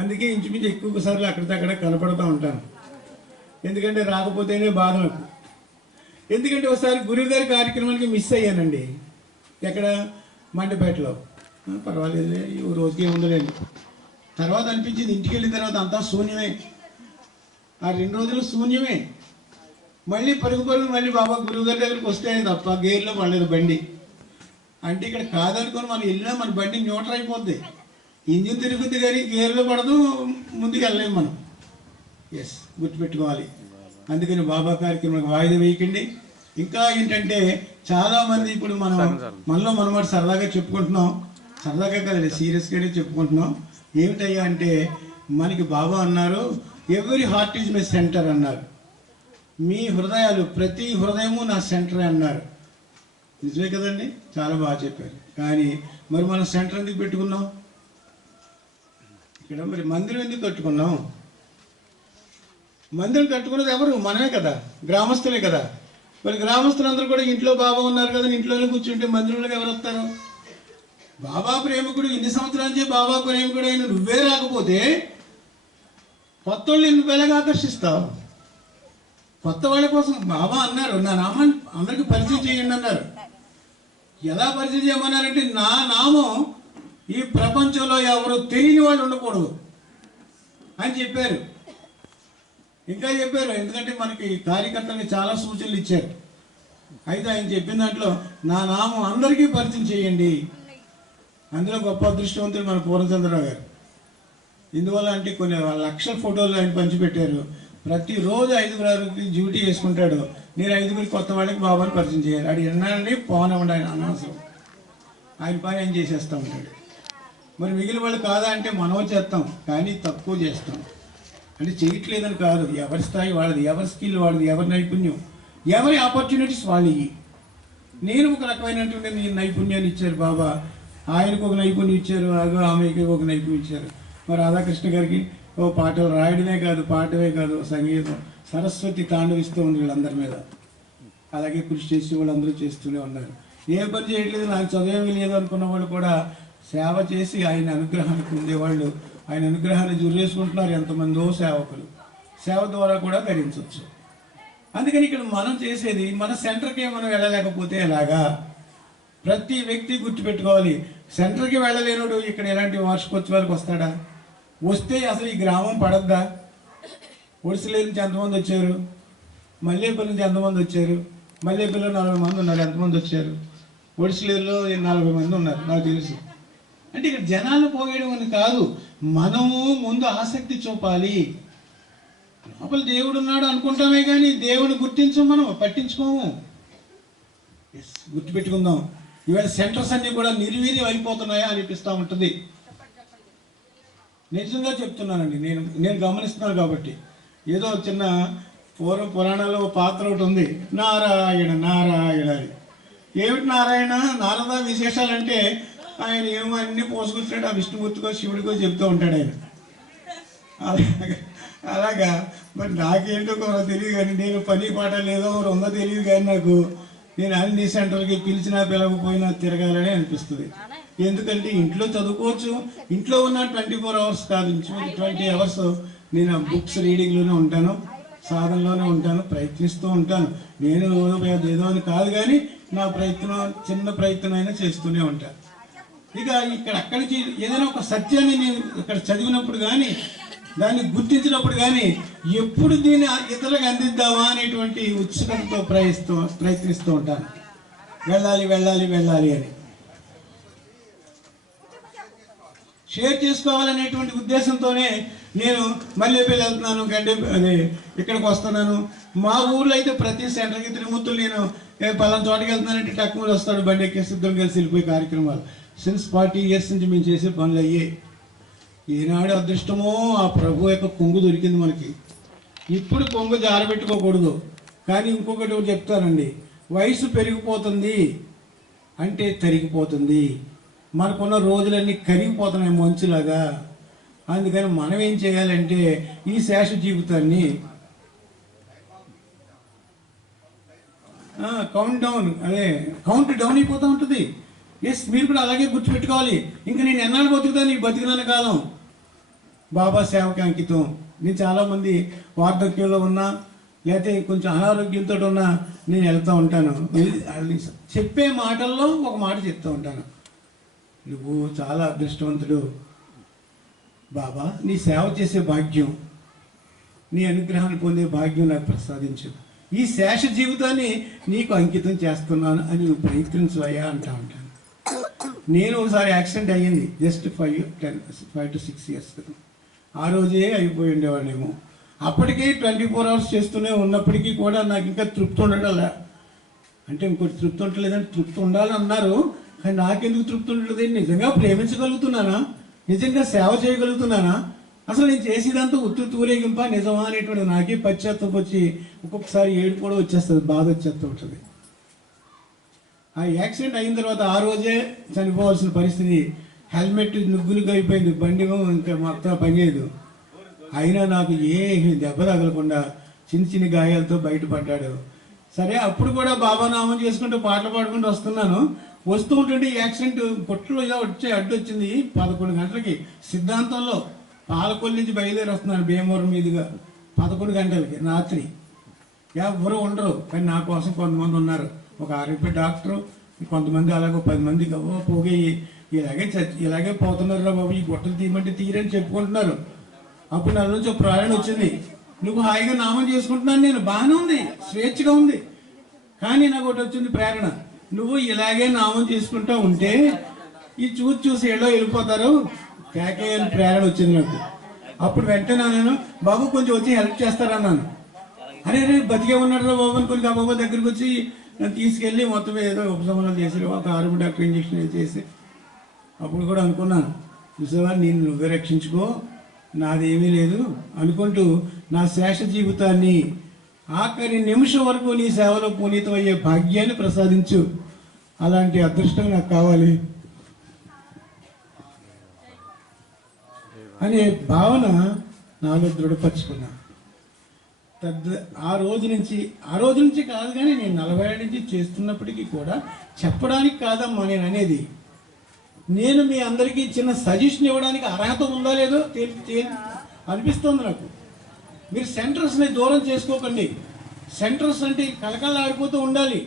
అందుకే ఇంచుమించు ఎక్కువ సార్లు అక్కడికక్కడ కనపడుతూ ఉంటాను. ఎందుకంటే రాకపోతేనే బాధ నాకు. ఎందుకంటే ఒకసారి గురువుగారి కార్యక్రమానికి మిస్ అయ్యానండి. ఎక్కడ? మండపేటలో. పర్వాలేదు, ఈ రోజుకి ఏముండలేదు. తర్వాత అనిపించింది, ఇంటికి వెళ్ళిన తర్వాత అంతా శూన్యమే, ఆ 2 రోజులు శూన్యమే. మళ్ళీ పరుగు మళ్ళీ బాబా గురువుగారి దగ్గరికి వస్తే తప్ప గేర్లో పడలేదు బండి. అంటే ఇక్కడ కాదనుకొని మనం వెళ్ళినా మన బండి న్యూట్రల్ అయిపోద్ది, ఇంజిన్ తిరుగుద్ది కానీ గేర్లో పడదు, ముందుకు వెళ్ళలేము మనం. ఎస్, గుర్తుపెట్టుకోవాలి. అందుకని బాబా కార్యక్రమానికి వాయిదా వేయకండి. ఇంకా ఏంటంటే చాలామంది ఇప్పుడు మనలో మాట సరదాగా చెప్పుకుంటున్నాం, సరదాగా కాదు సీరియస్గానే చెప్పుకుంటున్నాం. ఏమిటయ్యా అంటే మనకి బాబా అన్నారు, every heart is my centre అన్నారు. మీ హృదయాలు, ప్రతి హృదయము నా సెంటరే అన్నారు. నిజమే కదండి, చాలా బాగా చెప్పారు. కానీ మరి మనం సెంటర్ ఎందుకు పెట్టుకున్నాం? ఇక్కడ మరి మందిరం ఎందుకు కట్టుకున్నాం? మందిరం కట్టుకున్నది ఎవరు? మనమే కదా, గ్రామస్తులే కదా. మరి గ్రామస్తులందరూ కూడా ఇంట్లో బాబా ఉన్నారు కదా, ఇంట్లోనే కూర్చుంటే మందిరంలోకి ఎవరు వస్తారు? బాబా ప్రేమికుడు, ఇన్ని సంవత్సరాల నుంచి బాబా ప్రేమికుడు అయిన నువ్వే రాకపోతే కొత్త వాళ్ళు నువ్వు ఎలాగ ఆకర్షిస్తావు? కొత్త వాళ్ళ కోసం బాబా అన్నారు, నా నామాన్ని అందరికీ పరిచయం చేయండి అన్నారు. ఎలా పరిచయం చేయమన్నారంటే, నా నామం ఈ ప్రపంచంలో ఎవరు తెలియని వాళ్ళు ఉండకూడదు అని చెప్పారు. ఇంకా చెప్పారు, ఎందుకంటే మనకి కార్యకర్తలకి చాలా సూచనలు ఇచ్చారు. అయితే ఆయన చెప్పిన దాంట్లో నా నామం అందరికీ పరిచయం చేయండి. అందులో గొప్ప అదృష్టవంతుడు మన పూర్ణచంద్రరావు గారు. ఇందువల్ల అంటే కొన్ని లక్షల ఫోటోలు ఆయన పంచిపెట్టారు. ప్రతిరోజు 5 డ్యూటీ వేసుకుంటాడు. నేను 5 కొత్త వాళ్ళకి బాబాని పరిచయం చేయాలి. అది ఎన్నాళ్ళని పోనివ్వండి, ఆయన అనవసరం. ఆయన పని ఆయన చేసేస్తూ ఉంటాడు. మరి మిగిలిన వాళ్ళు కాదా అంటే మనం చేస్తాం, కానీ తక్కువ చేస్తాం. అంటే చేయట్లేదని కాదు, ఎవరి స్థాయి వాళ్ళది, ఎవరి స్కిల్ వాళ్ళది, ఎవరి నైపుణ్యం, ఎవరి ఆపర్చునిటీస్ వాళ్ళవి. నేను ఒక రకమైనటువంటి నైపుణ్యాన్ని ఇచ్చారు బాబా, ఆయనకు ఒక నైపుణ్యం ఇచ్చారు, ఆమెకి ఒక నైపుణ్యం ఇచ్చారు. మరి రాధాకృష్ణ గారికి ఓ పాటలు రాయడమే కాదు, పాడమే కాదు, సంగీతం సరస్వతి తాండవిస్తూ ఉంది వీళ్ళందరి మీద. అలాగే కృషి చేసి వాళ్ళందరూ చేస్తూనే ఉన్నారు. ఏ పని చేయట్లేదు, నాకు చదివేమీ లేదు అనుకున్న వాళ్ళు కూడా సేవ చేసి ఆయన అనుగ్రహానికి ఉండేవాళ్ళు ఆయన అనుగ్రహాన్ని జుర్రేసుకుంటున్నారు. ఎంతమందో సేవకులు సేవ ద్వారా కూడా ధరించవచ్చు. అందుకని ఇక్కడ మనం చేసేది, మన సెంటర్కి మనం వెళ్ళలేకపోతే ఎలాగా? ప్రతి వ్యక్తి గుర్తుపెట్టుకోవాలి, సెంటర్కి వెళ్ళలేనుడు ఇక్కడ ఎలాంటి వార్షికోత్సవాలకు వస్తాడా? వస్తే అసలు ఈ గ్రామం పడద్దా? ఒడిసిలేరు నుంచి ఎంతమంది వచ్చారు, మల్లేపల్లి నుంచి ఎంతమంది వచ్చారు, మల్లేపల్లిలో 40 మంది ఉన్నారు, ఎంతమంది వచ్చారు, ఒడిసిలేరులో 40 మంది ఉన్నారు నాకు తెలుసు. అంటే ఇక్కడ జనాలు పోగేయడం అని కాదు, మనము ముందు ఆసక్తి చూపాలి. లోపల దేవుడు ఉన్నాడు అనుకుంటామే కానీ దేవుని గుర్తించము, మనం పట్టించుకోము. గుర్తుపెట్టుకుందాం, ఇవాళ సెంటర్స్ అన్నీ కూడా నిర్వీర్యం అయిపోతున్నాయా అనిపిస్తూ ఉంటుంది. నిజంగా చెప్తున్నానండి, నేను గమనిస్తున్నాను కాబట్టి. ఏదో చిన్న పురాణాల్లో పాత్ర ఒకటి ఉంది, నారాయణ నారాయణ అని. ఏమిటి నారాయణ? నారద విశేషాలంటే ఆయన ఏమో అన్నీ పోసుకొచ్చాడు, ఆ విష్ణుమూర్తికో శివుడికో చెప్తూ ఉంటాడు ఆయన. అలాగా మరి నాకేంటో కొంత తెలియదు కానీ, నేను పని పాట లేదో ఉందో తెలియదు కానీ నాకు, నేను అన్ని సెంటర్కి పిలిచినా పిలవకపోయినా తిరగాలని అనిపిస్తుంది. ఎందుకంటే ఇంట్లో చదువుకోవచ్చు, ఇంట్లో ఉన్న 24 hours కాదు, 20 hours నేను బుక్స్ రీడింగ్లోనే ఉంటాను, సాధనలోనే ఉంటాను, ప్రయత్నిస్తూ ఉంటాను. నేను ఏదో అని కాదు కానీ నా ప్రయత్నం, చిన్న ప్రయత్నం అయినా చేస్తూనే ఉంటాను. ఇక అక్కడికి ఏదైనా ఒక సత్యాన్ని నేను ఇక్కడ చదివినప్పుడు కానీ, దాన్ని గుర్తించినప్పుడు కానీ, ఎప్పుడు దీన్ని ఇతరులకు అందిద్దామా అనేటువంటి ఉత్సుకతతో ప్రయత్నిస్తూ ఉంటాను. వెళ్ళాలి వెళ్ళాలి వెళ్ళాలి అని షేర్ చేసుకోవాలనేటువంటి ఉద్దేశంతోనే నేను మల్లేపల్లి వెళ్తున్నాను, ఇక్కడికి వస్తున్నాను. మా ఊర్లో అయితే ప్రతి సెంటర్కి తిరుమూర్తులు నేను పలానా చోటకి వెళ్తున్నానంటే టక్కుమూలు వస్తాడు, బండి ఎక్కేసి ఇద్దరం కలిసి వెళ్ళిపోయి కార్యక్రమాలు. సిన్స్ 40 years నుంచి మేము చేసే పనులు అయ్యాయి. ఈనాడు అదృష్టమో ఆ ప్రభు యొక్క కొంగు దొరికింది మనకి. ఇప్పుడు కొంగు జారబెట్టుకోకూడదు. కానీ ఇంకొకటి చెప్తానండి, వయసు పెరిగిపోతుంది అంటే తరిగిపోతుంది. మనకున్న రోజులన్నీ కరిగిపోతున్నాయి మంచులాగా. అందుకని మనం ఏం చేయాలంటే ఈ శేష జీవితాన్ని కౌంట్ డౌన్ అయిపోతూ ఉంటుంది. ఎస్, మీరు కూడా అలాగే గుర్తుపెట్టుకోవాలి. ఇంకా నేను ఎన్నాళ్ళు బతుకుతాను, ఈ బతికినాను కాలం బాబా సేవకి అంకితం. నేను చాలామంది వార్ధక్యంలో ఉన్నా, లేకపోతే కొంచెం అనారోగ్యంతో ఉన్నా నేను వెళ్తూ ఉంటాను. చెప్పే మాటల్లో ఒక మాట చెప్తూ ఉంటాను, నువ్వు చాలా అదృష్టవంతుడు బాబా, నీ సేవ చేసే భాగ్యం, నీ అనుగ్రహాన్ని పొందే భాగ్యం నాకు ప్రసాదించు. ఈ శేష జీవితాన్ని నీకు అంకితం చేస్తున్నాను అని నువ్వు ప్రయత్నించవయ్యా అంటా ఉంటాను. నేను ఒకసారి యాక్సిడెంట్ అయ్యింది, జస్ట్ 5 to 6 years క్రితం. ఆ రోజే అయిపోయి ఉండేవాడేమో. అప్పటికే 24 hours చేస్తూనే ఉన్నప్పటికీ కూడా నాకు ఇంకా తృప్తి ఉండటంలా. అంటే ఇంకోటి తృప్తి ఉండలేదంటే తృప్తి ఉండాలని అన్నారు, కానీ నాకెందుకు తృప్తి ఉండలేదు? నిజంగా ప్రేమించగలుగుతున్నానా? నిజంగా సేవ చేయగలుగుతున్నానా? అసలు నేను చేసేదంతా ఊరేగింప నిజమా అనేటువంటి నాకే పశ్చాత్తాపం వచ్చి ఒక్కొక్కసారి ఏడుపు కూడా వచ్చేస్తుంది, బాధ వచ్చేస్తూ ఉంటుంది. ఆ యాక్సిడెంట్ అయిన తర్వాత ఆ రోజే చనిపోవాల్సిన పరిస్థితి. హెల్మెట్ నుగ్గులుగా అయిపోయింది, బండి ఇంకా మొత్తం పనిచేయదు. అయినా నాకు ఏ దెబ్బ తగలకుండా చిన్న చిన్న గాయాలతో బయటపడ్డాడు. సరే అప్పుడు కూడా బాబా నామం చేసుకుంటూ పాటలు పాడుకుంటూ వస్తున్నాను. వస్తూ ఉంటుంటే ఈ యాక్సిడెంట్ పొట్టులో ఇలా అడ్డు వచ్చింది. 11 గంటలకి సిద్ధాంతంలో పాలకొల్లు నుంచి బయలుదేరి వస్తున్నాను భీమవరం మీదుగా. 11 గంటలకి రాత్రి. ఎవరు ఉండరు, కానీ నా కోసం కొంతమంది ఉన్నారు. ఒక ఆర్ఎంపీ డాక్టరు, కొంతమంది అలాగే 10 మంది పోగి ఇలాగే పోతున్నారు రా బాబు, ఈ గుట్టలు తీయమంటే తీరని చెప్పుకుంటున్నారు. అప్పుడు నా నుంచి ఒక ప్రాణం వచ్చింది. నువ్వు హాయిగా నామం చేసుకుంటున్నాను, నేను బాగానే ఉంది, స్వేచ్ఛగా ఉంది. కానీ నాకు ఒకటి వచ్చింది ప్రేరణ, నువ్వు ఇలాగే నామం చేసుకుంటూ ఉంటే ఈ చూసి ఏడో వెళ్ళిపోతారు కేకే అని ప్రేరణ వచ్చింది నాకు. అప్పుడు వెంటనే నేను బాబు కొంచెం వచ్చి హెల్ప్ చేస్తారన్నాను. అరే బతికే ఉన్నాడు రా బాబు అని కొంచెం బాబా దగ్గరికి వచ్చి నన్ను తీసుకెళ్ళి మొత్తం ఏదో ఉపశమనం చేసి ఒక ఆర్ఎంపీ డాక్టర్ ఇంజక్షన్ చేసి అప్పుడు కూడా అనుకున్నాను, చూసావా నేను నువ్వే రక్షించుకో, నాదేమీ లేదు అనుకుంటూ నా శేష జీవితాన్ని ఆఖరి నిమిషం వరకు నీ సేవలో పునీతమయ్యే భాగ్యాన్ని ప్రసాదించు. అలాంటి అదృష్టం నాకు కావాలి అనే భావన నాలో దృఢపరుచుకున్నా. ఆ రోజు నుంచి కాదు, కానీ నేను 40 ఏళ్ళ నుంచి చేస్తున్నప్పటికీ కూడా చెప్పడానికి కాదమ్మా నేను అనేది, నేను మీ అందరికీ చిన్న సజెషన్ ఇవ్వడానికి అర్హత ఉందా లేదో అనిపిస్తుంది నాకు. మీరు సెంటర్స్ని దూరం చేసుకోకండి. సెంటర్స్ అంటే కలకల్లాడిపోతూ ఉండాలి.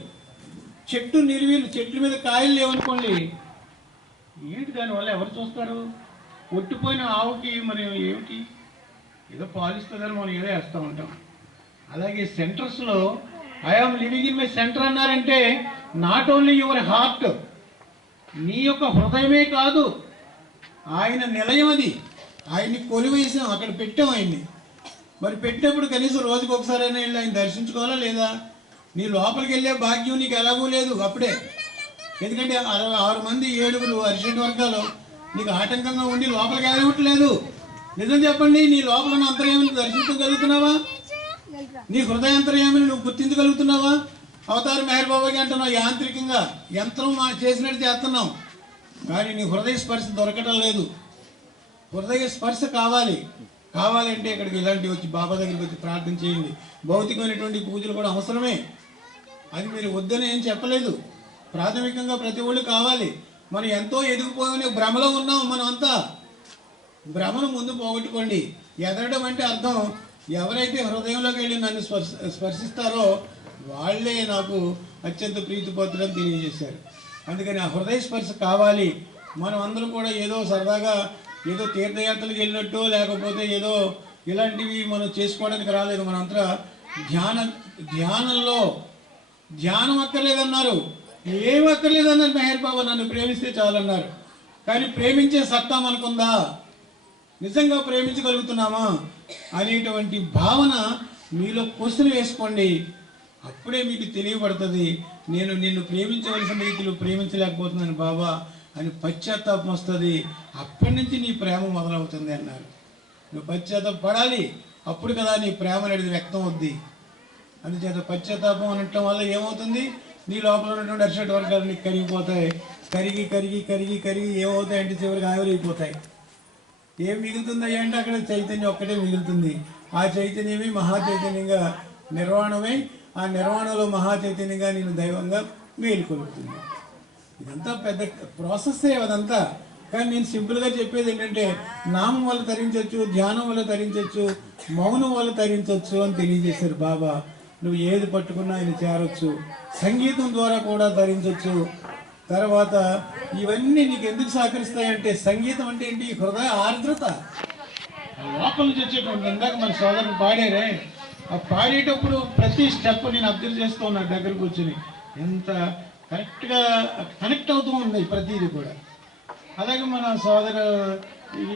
చెట్ల మీద కాయలు లేవనుకోండి, ఏంటి దానివల్ల ఎవరు చూస్తారు? ఒట్టిపోయిన ఆవుకి మరి ఏమిటి, ఏదో పాలిస్తుందని మనం ఏదో వేస్తూ ఉంటాం. అలాగే సెంటర్స్లో I am living in my centre అన్నారంటే నాట్ ఓన్లీ యువర్ హార్ట్, నీ యొక్క హృదయమే కాదు, ఆయన నిలయం అది. ఆయన్ని కొలివేసాం, అక్కడ పెట్టాం ఆయన్ని. మరి పెట్టినప్పుడు కనీసం రోజుకి ఒకసారైనా వెళ్ళి ఆయన దర్శించుకోవాలా లేదా? నీ లోపలికి వెళ్ళే భాగ్యం నీకు ఎలాగూ లేదు అప్పుడే. ఎందుకంటే 6 మంది 7 అరిషడ్ వర్గాలు నీకు ఆటంకంగా ఉండి లోపలికి వెళ్ళగొట్టలేదు. నిజం చెప్పండి, నీ లోపల ఉన్న అంతర్యామిని దర్శించగలుగుతున్నావా? నీ హృదయాంతర్యామిని నువ్వు గుర్తించగలుగుతున్నావా? అవతార మెహర్ బాబాకి అంటున్నావు, యాంత్రికంగా యంత్రం చేసినట్టు చేస్తున్నాం, కానీ నీ హృదయ స్పర్శ దొరకటం లేదు. హృదయ స్పర్శ కావాలంటే ఇక్కడికి ఇలాంటివి వచ్చి బాబా దగ్గరికి వచ్చి ప్రార్థన చేయండి. భౌతికమైనటువంటి పూజలు కూడా అవసరమే, అది మీరు వద్దని ఏం చెప్పలేదు. ప్రాథమికంగా ప్రతి ఒళ్ళు కావాలి. మనం ఎంతో ఎదిగిపోయే భ్రమలో ఉన్నాం. మనం అంతా భ్రమను ముందు పోగొట్టుకోండి. ఎదగడం అంటే అర్థం, ఎవరైతే హృదయంలోకి వెళ్ళి నన్ను స్పర్శిస్తారో వాళ్ళే నాకు అత్యంత ప్రీతిపాత్రులని తెలియజేశారు. అందుకని ఆ హృదయ స్పర్శ కావాలి. మనం అందరం కూడా ఏదో సరదాగా ఏదో తీర్థయాత్రలకు వెళ్ళినట్టు, లేకపోతే ఏదో ఇలాంటివి మనం చేసుకోవడానికి రాలేదు. మనంతా ధ్యానం అక్కర్లేదన్నారు, ఏం అక్కర్లేదన్నారు మెహర్ బాబా, నన్ను ప్రేమిస్తే చాలన్నారు. కానీ ప్రేమించే సత్తా మనకుందా? నిజంగా ప్రేమించగలుగుతున్నామా అనేటువంటి భావన మీలో క్వశ్చన్ వేసుకోండి. అప్పుడే మీకు తెలియబడుతుంది, నేను నిన్ను ప్రేమించవలసిన రీతిలో ప్రేమించలేకపోతున్నాను బాబా అని పశ్చాత్తాపం వస్తుంది. అప్పటి నుంచి నీ ప్రేమ మొదలవుతుంది అన్నారు. నువ్వు పశ్చాత్తాపం పడాలి, అప్పుడు కదా నీ ప్రేమ అనేది వ్యక్తం అవుద్ది. అందుచేత పశ్చాత్తాపం అనటం వల్ల ఏమవుతుంది, నీ లోపల ఉన్నటువంటి అరిషడ్ వర్గాలు నీకు కరిగిపోతాయి. కరిగి కరిగి కరిగి కరిగి ఏమవుతాయంటే చివరికి ఆవిరైపోతాయి. ఏం మిగులుతుందయ్యా అంటే అక్కడ చైతన్యం ఒక్కటే మిగులుతుంది. ఆ చైతన్యమే మహా చైతన్యంగా నిర్వాణమై, ఆ నిర్వాణంలో మహా చైతన్యంగా నేను దైవంగా మేలుకొలుపుతుంది. ఇదంతా పెద్ద ప్రాసెస్సే అదంతా. కానీ నేను సింపుల్గా చెప్పేది ఏంటంటే, నామం వల్ల తరించవచ్చు, ధ్యానం వల్ల తరించవచ్చు, మౌనం వల్ల తరించవచ్చు అని తెలియజేశారు బాబా. నువ్వు ఏది పట్టుకున్నా ఆయన చేరొచ్చు. సంగీతం ద్వారా కూడా తరించవచ్చు. తర్వాత ఇవన్నీ నీకు ఎందుకు సహకరిస్తాయంటే, సంగీతం అంటే ఏంటి, హృదయ ఆర్ద్రత లోపల నుంచి వచ్చేటువంటి. ఇందాక మన సోదరులు పాడారే, ఆ పాడేటప్పుడు ప్రతి స్టెప్ నేను అబ్జర్వ్ చేస్తూ ఉన్నా దగ్గర కూర్చుని, ఎంత కరెక్ట్గా కనెక్ట్ అవుతూ ఉంది ప్రతిదీ కూడా. అలాగే మన సోదరు